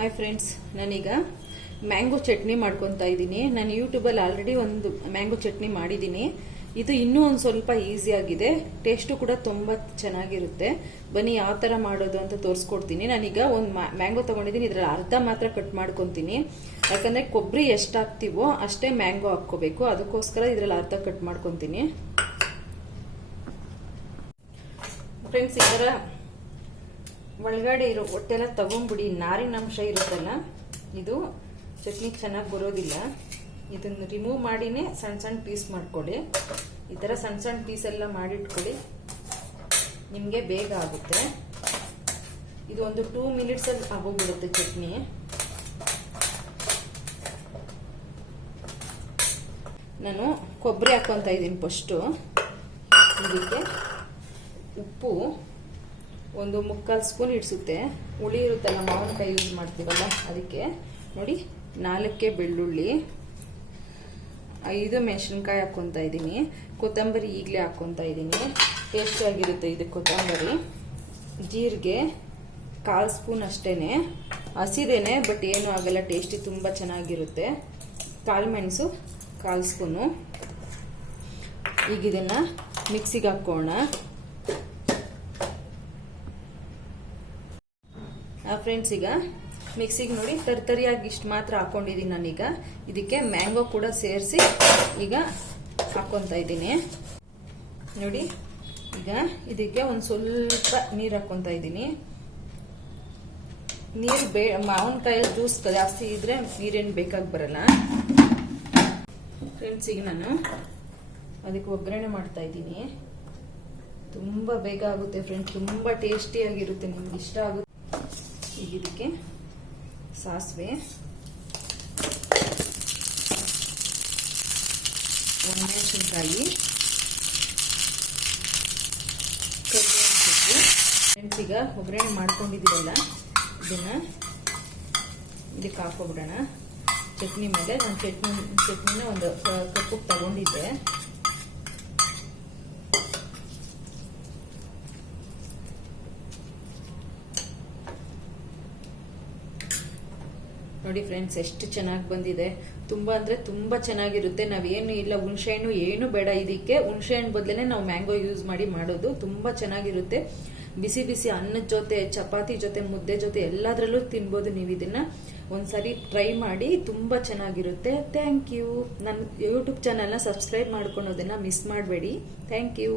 Hi friends, ನಾನೀಗ mango chutney ಮಾಡ್ಕೊತಾ ಇದ್ದೀನಿ. ನಾನು ಯೂಟ್ಯೂಬಲ್ಲಿ ಆಲ್ರೆಡಿ ಒಂದು ಮ್ಯಾಂಗೋ ಚಟ್ನಿ ಮಾಡಿದ್ದೀನಿ. ಇದು ಇನ್ನೂ ಒಂದು ಸ್ವಲ್ಪ ಈಸಿ ಆಗಿದೆ, ಟೇಸ್ಟು ಕೂಡ ತುಂಬ ಚೆನ್ನಾಗಿರುತ್ತೆ. ಬನ್ನಿ ಯಾವ ಥರ ಮಾಡೋದು ಅಂತ ತೋರಿಸ್ಕೊಡ್ತೀನಿ. ನಾನೀಗ ಒಂದು ಮ್ಯಾಂಗೋ ತೊಗೊಂಡಿದ್ದೀನಿ, ಇದರಲ್ಲಿ ಅರ್ಧ ಮಾತ್ರ ಕಟ್ ಮಾಡ್ಕೊತೀನಿ. ಯಾಕಂದರೆ ಕೊಬ್ಬರಿ ಎಷ್ಟು ಹಾಕ್ತೀವೋ ಅಷ್ಟೇ ಮ್ಯಾಂಗೋ ಹಾಕ್ಕೋಬೇಕು, ಅದಕ್ಕೋಸ್ಕರ ಇದರಲ್ಲಿ ಅರ್ಧ ಕಟ್ ಮಾಡ್ಕೊತೀನಿ. ಫ್ರೆಂಡ್ಸ್, ಈ ಥರ ಒಳಗಡೆ ಇರೋ ಹೊಟ್ಟೆಲ್ಲ ತಗೊಂಡ್ಬಿಡಿ, ನಾರಿನ ಅಂಶ ಇರುತ್ತಲ್ಲ, ಇದು ಚಟ್ನಿ ಚೆನ್ನಾಗಿ ಬರೋದಿಲ್ಲ. ಇದನ್ನು ರಿಮೂವ್ ಮಾಡಿನೇ ಸಣ್ಣ ಸಣ್ಣ ಪೀಸ್ ಮಾಡ್ಕೊಳ್ಳಿ. ಈ ಥರ ಸಣ್ಣ ಸಣ್ಣ ಪೀಸ್ ಎಲ್ಲ ಮಾಡಿಟ್ಕೊಳ್ಳಿ, ನಿಮಗೆ ಬೇಗ ಆಗುತ್ತೆ. ಇದು ಒಂದು 2 ಮಿನಿಟ್ಸಲ್ಲಿ ಆಗೋಗ್ಬಿಡುತ್ತೆ ಚಟ್ನಿ. ನಾನು ಕೊಬ್ಬರಿ ಹಾಕ್ಕೊತಾ ಇದ್ದೀನಿ. ಫಸ್ಟು ಇದಕ್ಕೆ ಉಪ್ಪು ಒಂದು 3/4 ಸ್ಪೂನ್ ಇಡಿಸುತ್ತೆ. ಹುಳಿ ಇರುತ್ತಲ್ಲ, ಮಾವಿನಕಾಯಿ ಯೂಸ್ ಮಾಡ್ತೀವಲ್ಲ, ಅದಕ್ಕೆ ನೋಡಿ 4 ಬೆಳ್ಳುಳ್ಳಿ, 5 ಮೆಣಸಿನ್ಕಾಯಿ ಹಾಕ್ಕೊತಾ ಇದ್ದೀನಿ. ಕೊತ್ತಂಬರಿ ಈಗಲೇ ಹಾಕ್ಕೊತಾ ಇದ್ದೀನಿ, ಟೇಸ್ಟ್ ಆಗಿರುತ್ತೆ ಇದು ಕೊತ್ತಂಬರಿ. ಜೀರಿಗೆ 1/4 ಸ್ಪೂನ್ ಅಷ್ಟೇನೆ, ಹಸಿದೇನೆ, ಬಟ್ ಏನೂ ಆಗಲ್ಲ, ಟೇಸ್ಟಿ ತುಂಬ ಚೆನ್ನಾಗಿರುತ್ತೆ. ಕಾಳುಮೆಣಸು 1/4 ಸ್ಪೂನು. ಈಗ ಇದನ್ನು ಮಿಕ್ಸಿಗೆ ಹಾಕೋಣ. ಫ್ರೆಂಡ್ಸ್, ಈಗ ಮಿಕ್ಸಿಗೆ ನೋಡಿ ತರಿಯಾಗಿ ಇಷ್ಟು ಮಾತ್ರ ಹಾಕೊಂಡಿದ್ದೀನಿ ನಾನೀಗ. ಇದಕ್ಕೆ ಮ್ಯಾಂಗೋ ಕೂಡ ಸೇರಿಸಿ ಈಗ ಹಾಕ್ಕೊತಾ ಇದ್ದೀನಿ. ನೋಡಿ, ಈಗ ಇದಕ್ಕೆ ಒಂದು ಸ್ವಲ್ಪ ನೀರು ಹಾಕ್ಕೊತಾ ಇದ್ದೀನಿ. ನೀರು ಮಾವಿನಕಾಯಿ ಜ್ಯೂಸ್ ಜಾಸ್ತಿ ಇದ್ರೆ ನೀರೇನು ಬೇಕಾಗಿ ಬರಲ್ಲ. ಫ್ರೆಂಡ್ಸ್, ಈಗ ನಾನು ಅದಕ್ಕೆ ಒಗ್ಗರಣೆ ಮಾಡ್ತಾ ಇದ್ದೀನಿ. ತುಂಬ ಬೇಗ ಆಗುತ್ತೆ ಫ್ರೆಂಡ್ಸ್, ತುಂಬ ಟೇಸ್ಟಿಯಾಗಿರುತ್ತೆ, ನಿಮ್ಗೆ ಇಷ್ಟ ಆಗುತ್ತೆ. ಈಗ ಇದಕ್ಕೆ ಸಾಸಿವೆ, ಒಣಮೆಣಸಿನಕಾಯಿ, ಕರಿಬೇವಿನ ಸೊಪ್ಪು. ಫ್ರೆಂಡ್ಸ್, ಈಗ ಒಗ್ಗರಣೆ ಮಾಡ್ಕೊಂಡಿದ್ದೀರಲ್ಲ, ಇದನ್ನು ಇದಕ್ಕೆ ಹಾಕೋಬಿಡೋಣ ಚಟ್ನಿ ಮೇಲೆ. ನಾನು ಚಟ್ನಿನ ಒಂದು ಕಪ್ಪು ತಗೊಂಡಿದ್ದೆ. ನೋಡಿ ಫ್ರೆಂಡ್ಸ್, ಎಷ್ಟು ಚೆನ್ನಾಗಿ ಬಂದಿದೆ. ತುಂಬ ಅಂದರೆ ತುಂಬ ಚೆನ್ನಾಗಿರುತ್ತೆ. ನಾವೇನು ಇಲ್ಲ, ಹುಣಸೆಹಣ್ಣು ಏನು ಬೇಡ ಇದಕ್ಕೆ. ಹುಣಸೆಹಣ್ಣು ಬದಲೇ ನಾವು ಮ್ಯಾಂಗೋ ಯೂಸ್ ಮಾಡಿ ಮಾಡೋದು. ತುಂಬ ಚೆನ್ನಾಗಿರುತ್ತೆ. ಬಿಸಿ ಬಿಸಿ ಅನ್ನದ ಜೊತೆ, ಚಪಾತಿ ಜೊತೆ, ಮುದ್ದೆ ಜೊತೆ ಎಲ್ಲದರಲ್ಲೂ ತಿನ್ಬೋದು. ನೀವು ಇದನ್ನು ಒಂದ್ಸರಿ ಟ್ರೈ ಮಾಡಿ, ತುಂಬ ಚೆನ್ನಾಗಿರುತ್ತೆ. Thank you. ನನ್ನ ಯೂಟ್ಯೂಬ್ ಚಾನಲ್ನ ಸಬ್ಸ್ಕ್ರೈಬ್ ಮಾಡ್ಕೊಳೋದನ್ನು ಮಿಸ್ ಮಾಡಬೇಡಿ. Thank you.